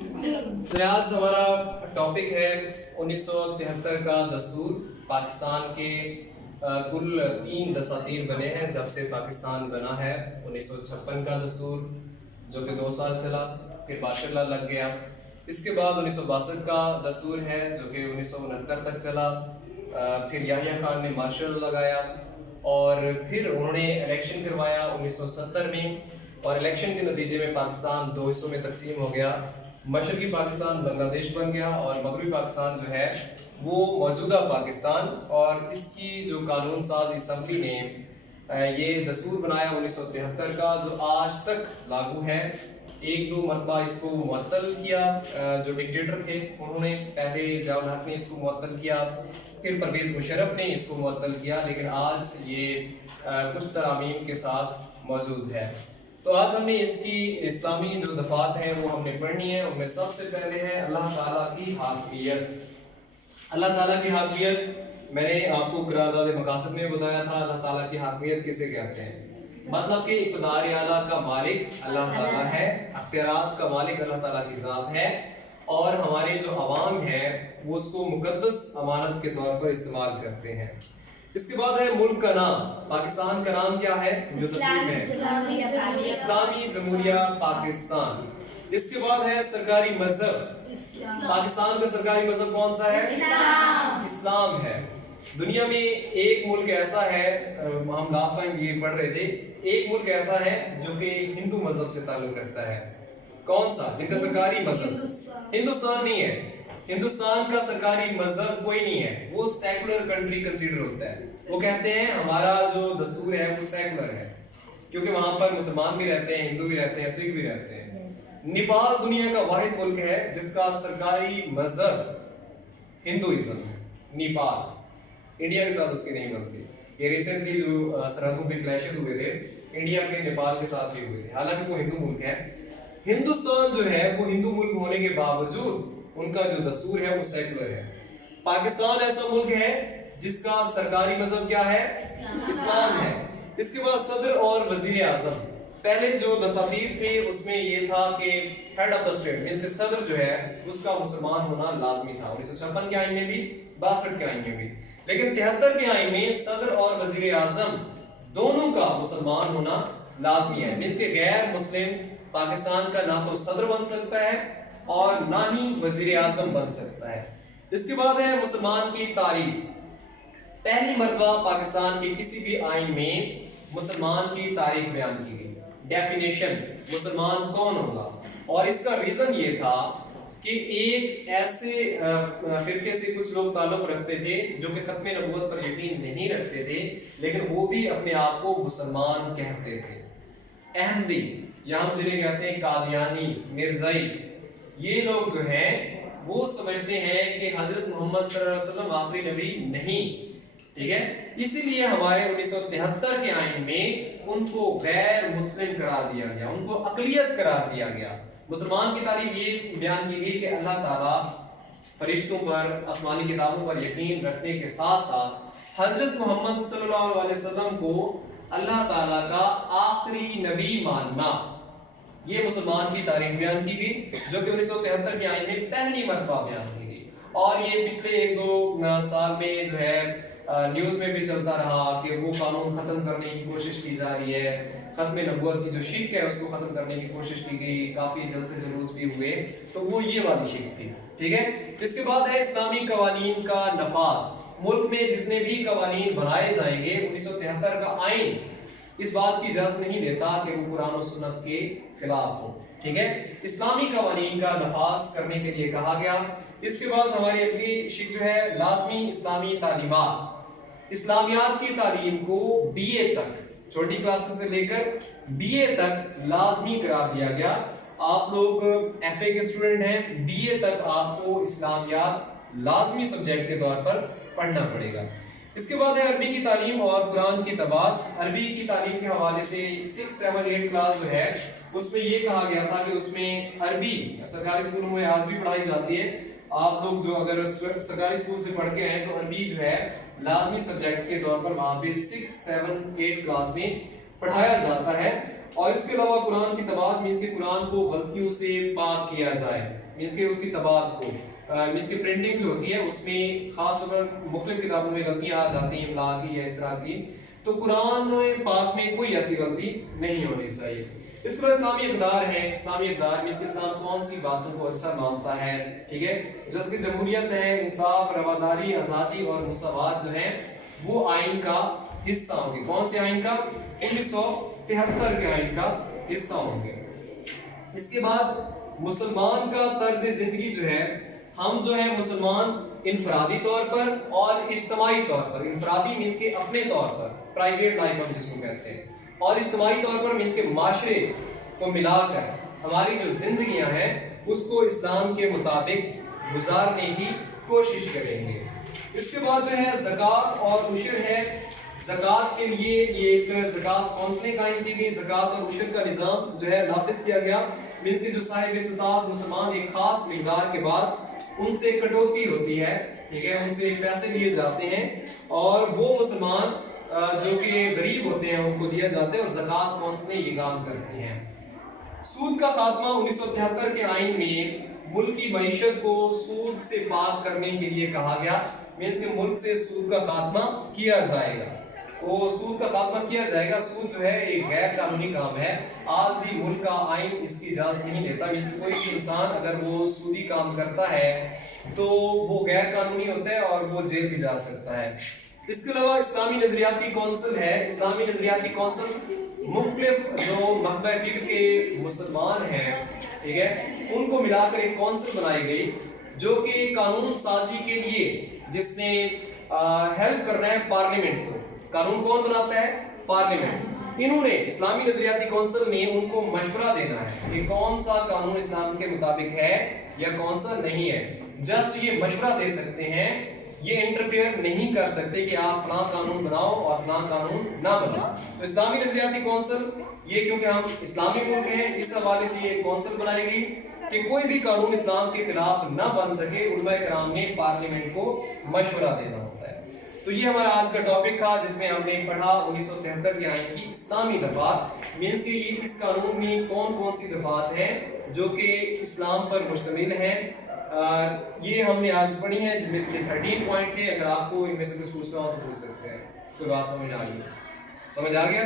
तो आज हमारा टॉपिक है 1973 का दस्तूर। पाकिस्तान के कुल 3 दसातीर बने हैं जब से पाकिस्तान बना है। 1956 का दस्तूर जो कि 2 साल चला, फिर माशाल्लाह लग गया। इसके बाद 1962 का दस्तूर है जो कि 1969 तक चला, फिर याहिया खान ने मार्शल लगाया और फिर उन्होंने इलेक्शन करवाया 1970 में, और इलेक्शन के नतीजे में पाकिस्तान 2 हिस्सों में तकसीम हो गया। मशरकी पाकिस्तान बांग्लादेश बन गया और मगरबी पाकिस्तान जो है वो मौजूदा पाकिस्तान। और इसकी जो कानून साज असम्बली ने ये दस्तूर बनाया 1973 का, जो आज तक लागू है। 1-2 मरतबा इसको मुअत्तल किया, जो डिक्टेटर थे उन्होंने, पहले ज़ियाउल हक ने इसको मुअत्तल किया, फिर परवेज़ मुशर्रफ ने इसको मुअत्तल किया, लेकिन आज ये कुछ तरामीम के साथ मौजूद है। तो आज हमने इसकी इस्लामी जो दफात हैं वो हमने पढ़नी है। उनमें सबसे पहले है अल्लाह ताला की हाकिमियत। अल्लाह ताला की हाकिमियत मैंने आपको करारदाद मकासद में बताया था। अल्लाह ताला की हाकिमियत किसे कहते हैं? मतलब कि इक़्तिदार आला का मालिक अल्लाह ताला है, अख्तियारात का मालिक अल्लाह ताला की ज़ात है, और हमारे जो अवाम है वो उसको मुक़द्दस अमानत के तौर पर इस्तेमाल करते हैं। इसके बाद है मुल्क का नाम। पाकिस्तान का नाम क्या है जो दस्तूर में है? इस्लामी जमहूरिया पाकिस्तान। इसके बाद है सरकारी मजहब। पाकिस्तान का सरकारी मजहब कौन सा है? इस्लाम है। दुनिया में एक मुल्क ऐसा है, हम लास्ट टाइम ये पढ़ रहे थे, एक मुल्क ऐसा है जो कि हिंदू मजहब से ताल्लुक रखता है। कौन सा? जिनका सरकारी मजहब हिंदुस्तान नहीं है। हिंदुस्तान का सरकारी मजहब कोई नहीं है, वो सेकुलर कंट्री कंसीडर होता है। वो कहते हैं हमारा जो दस्तूर है वो सेकुलर है, क्योंकि वहां पर मुसलमान भी रहते हैं, हिंदू भी रहते हैं, सिख भी रहते हैं। नेपाल दुनिया का वाहिद मुल्क है जिसका सरकारी मजहब हिंदुइज्म है। नेपाल इंडिया के साथ उसकी नहीं बनती। ये रिसेंटली जो सरहदों पे क्लैशेस हुए थे इंडिया के नेपाल के साथ भी हुए थे, हालांकि वो हिंदू मुल्क है। हिंदुस्तान जो है वो हिंदू मुल्क होने के बावजूद उनका जो दस्तूर है वो सेकुलर है। पाकिस्तान ऐसा मुल्क है जिसका सरकारी मजहब क्या है? इस्लाम है। इसके बाद सदर और वजीर आजम। पहले जो दसातीर थे उसमें ये था कि head of the state means के सदर जो है उसका मुसलमान होना लाजमी था। 1956 के आईन में भी, 62 के आईन में भी। लेकिन 73 के आईन में सदर और वजीर आजम दोनों का मुसलमान होना लाजमी है। मींस के गैर मुस्लिम पाकिस्तान का ना तो सदर बन सकता है और ना ही वजीर आजम बन सकता है। इसके बाद है मुसलमान की तारीफ। पहली मरतबा पाकिस्तान के किसी भी आइन में मुसलमान की तारीफ बयान की गई, डेफिनेशन मुसलमान कौन होगा। और इसका रीजन ये था कि एक ऐसे फिरके से कुछ लोग ताल्लुक रखते थे जो कि खत्म नबूवत पर यकीन नहीं रखते थे, लेकिन वो भी अपने आप को मुसलमान कहते थे। अहमदी, या हम जिन्हें कहते हैं कादियानी, मिर्जाई, ये लोग जो हैं वो समझते हैं कि हजरत मोहम्मद सल्लल्लाहु अलैहि वसल्लम आखिरी नबी नहीं, ठीक है। इसीलिए हमारे 1973 के आईन में उनको गैर मुस्लिम करार दिया गया, उनको अकलियत करार दिया गया। मुसलमान की तारीफ ये बयान की गई कि अल्लाह ताला फरिश्तों पर, आसमानी किताबों पर यकीन रखने के साथ साथ हजरत मोहम्मद सल्लल्लाहु अलैहि वसल्लम को अल्लाह ताला का आखिरी नबी मानना, ये मुसलमान की तारीफ बयान की गई, जो कि 1973 के आईन में पहली मरतबा बयान की गई। और ये पिछले 1-2 साल में जो है न्यूज़ में भी चलता रहा कि वो कानून ख़त्म करने की कोशिश की जा रही है। खत्म नबूवत की जो शिक है उसको ख़त्म करने की कोशिश की गई, काफ़ी जलसे जुलूस भी हुए, तो वो ये वाली शिक थी, ठीक है। इसके बाद है इस्लामी कवानीन का नफाज। मुल्क में जितने भी कवानीन बनाए जाएंगे, 1973 का आइन इस बात की इजाजत नहीं देता कि वो कुरान और सुन्नत के खिलाफ हो, ठीक है। इस्लामी कवानीन का नफाज करने के लिए कहा गया। इसके बाद हमारी अगली शिक जो है लाजमी इस्लामी तालीमात। इस्लामियात की तालीम को BA तक, छोटी क्लासेस से लेकर BA तक लाजमी करार दिया गया। आप लोग FA के स्टूडेंट हैं, BA तक आपको इस्लामियात लाजमी सब्जेक्ट के तौर पर पढ़ना पड़ेगा। इसके बाद है अरबी की तालीम और कुरान की तबात। अरबी की तालीम के हवाले से 6, 7, 8 क्लास जो है उसमें ये कहा गया था कि उसमें अरबी सरकारी स्कूलों में आज भी पढ़ाई जाती है। आप लोग जो अगर सरकारी स्कूल से पढ़ के आए तो अरबी जो है लाजमी सब्जेक्ट के तौर पर वहाँ पे 6, 7, 8 क्लास में पढ़ाया जाता है। اور اس کے علاوہ قرآن کی تباعت مینس کہ قرآن کو غلطیوں سے پاک کیا جائے، مینس کہ اس کی تباعت کو مینس کہ پرنٹنگ جو ہوتی ہے اس میں خاص طور پر مختلف کتابوں میں غلطیاں آ جاتی ہیں املا کی یا اس طرح کی، تو قرآن پاک میں کوئی ایسی غلطی نہیں ہونی چاہیے۔ اس طرح اسلامی اقدار ہیں، اسلامی اقدار میں اس کے اسلام کون سی باتوں کو اچھا مانتا ہے، ٹھیک ہے، جیسے کہ جمہوریت ہے، انصاف، رواداری، آزادی اور مساوات جو ہیں وہ آئین کا حصہ ہوں گے۔ کون سے آئین کا؟ 1973 کے آئین کا حصہ ہوں گے۔ اس کے بعد مسلمان کا طرز زندگی جو ہے، ہم جو ہے مسلمان انفرادی طور پر اور اجتماعی طور پر، انفرادی مینس کہ اپنے طور پر، پرائیویٹ لائف ہم جس کو کہتے ہیں، اور اجتماعی طور پر مینس کہ معاشرے کو ملا کر ہماری جو زندگیاں ہیں اس کو اسلام کے مطابق گزارنے کی کوشش کریں گے۔ اس کے بعد جو ہے زکوٰۃ اور عشر ہے۔ زکوٰۃ کے لیے یہ ایک زکوٰۃ کونسلیں قائم کی گئی، زکوٰۃ اور عشر کا نظام جو ہے نافذ کیا گیا، مینس کہ جو صاحب استطاعت مسلمان ایک خاص مقدار کے بعد ان سے کٹوتی ہوتی ہے، ٹھیک ہے، ان سے پیسے لیے جاتے ہیں اور وہ مسلمان جو کہ غریب ہوتے ہیں ان کو دیا جاتا ہے، اور زکوٰۃ کونسلیں یہ کام کرتی ہیں۔ سود کا خاتمہ 1973 کے آئین میں ملک کی معیشت کو سود سے پاک کرنے کے لیے کہا گیا، مینس کہ ملک سے سود کا خاتمہ کیا جائے گا، وہ سود کا خاتمہ کیا جائے گا۔ سود جو ہے ایک غیر قانونی کام ہے، آج بھی ملک کا آئین اس کی اجازت نہیں دیتا، مینس کہ کوئی بھی انسان اگر وہ سودی کام کرتا ہے تو وہ غیر قانونی ہوتا ہے اور وہ جیل بھی جا سکتا ہے۔ اس کے علاوہ اسلامی نظریاتی کونسل ہے۔ اسلامی نظریاتی کونسل مختلف جو مکتب فکر کے مسلمان ہیں، ٹھیک ہے، ان کو ملا کر ایک کونسل بنائی گئی جو کہ قانون سازی کے لیے، جس نے ہیلپ کرنا ہے پارلیمنٹ کو۔ قانون کون بناتا ہے؟ پارلیمنٹ۔ انہوں نے اسلامی نظریاتی کونسل نے ان کو مشورہ دینا ہے کہ کون سا قانون اسلام کے مطابق ہے یا کون سا نہیں ہے، جسٹ یہ مشورہ دے سکتے ہیں، یہ انٹرفیئر نہیں کر سکتے کہ آپ فلاں قانون بناؤ اور فلاں قانون نہ بناؤ۔ تو اسلامی نظریاتی کونسل یہ کیونکہ ہم اسلامی ملک ہیں، اس حوالے سے یہ کونسل بنائی گئی کہ کوئی بھی قانون اسلام کے خلاف نہ بن سکے، علماء کرام نے پارلیمنٹ کو مشورہ دینا ہوتا ہے۔ تو یہ ہمارا آج کا ٹاپک تھا جس میں ہم نے پڑھا 1973 کے آئین کی اسلامی دفعات، مینس کہ یہ اس قانون میں کون کون سی دفعات ہیں جو کہ اسلام پر مشتمل ہیں، یہ ہم نے آج پڑھی ہیں، جن میں یہ 13 پوائنٹ تھے۔ اگر آپ کو ان میں سے کچھ پوچھنا ہو تو پوچھ سکتے ہیں، کوئی بات سمجھ آ گئی؟ سمجھ آ گیا؟